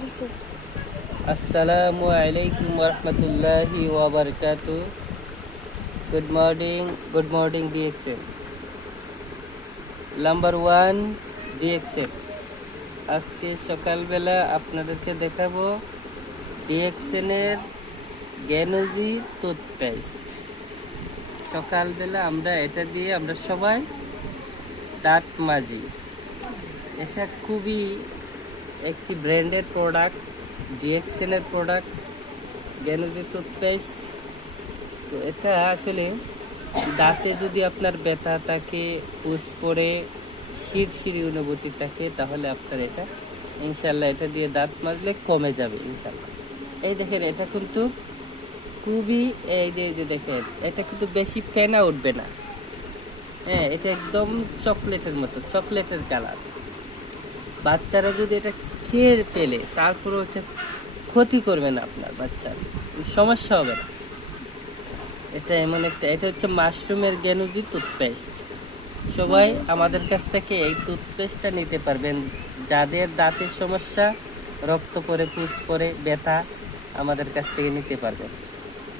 দিছি। আসসালামু আলাইকুম ওরহমতুল্লাহি ওয়াবারাকাতু। Good morning DXL. Number 1 DXL. আজকে সকালবেলা আপনাদেরকে দেখাবো ডিএক্সএলের গ্যানোজি টুথপেস্ট। সকালবেলা এটা দিয়ে আমরা সবাই দাঁত মাজি। এটা খুবই একটি ব্র্যান্ডের প্রোডাক্ট, ডিএক্সএলের প্রোডাক্ট গ্যানোজি টুথপেস্ট। তো এটা আসলে দাঁতে যদি আপনার ব্যথা থাকে, পুষ পড়ে, শিরশিরি অনুভূতি থাকে, তাহলে আপনার এটা ইনশাল্লাহ এটা দিয়ে দাঁত মাজলে কমে যাবে ইনশাল্লাহ। এই দেখেন, এটা কিন্তু খুবই, এই যে দেখেন, এটা কিন্তু বেশি ফেনা উঠবে না। হ্যাঁ, এটা একদম চকলেটের মতো, চকলেটের কালার। বাচ্চারা যদি এটা খেয়ে পেলে তারপরেও এটা ক্ষতি করবে না, আপনার বাচ্চার সমস্যা হবে না। এটা এটা হচ্ছে মাশরুমের গ্যানোজি টুথপেস্ট। সবাই আমাদের কাছ থেকে এই টুথপেস্টটা নিতে পারবেন। যাদের দাঁতের সমস্যা, রক্ত পড়ে, পুষ পড়ে, ব্যথা, আমাদের কাছ থেকে নিতে পারবেন।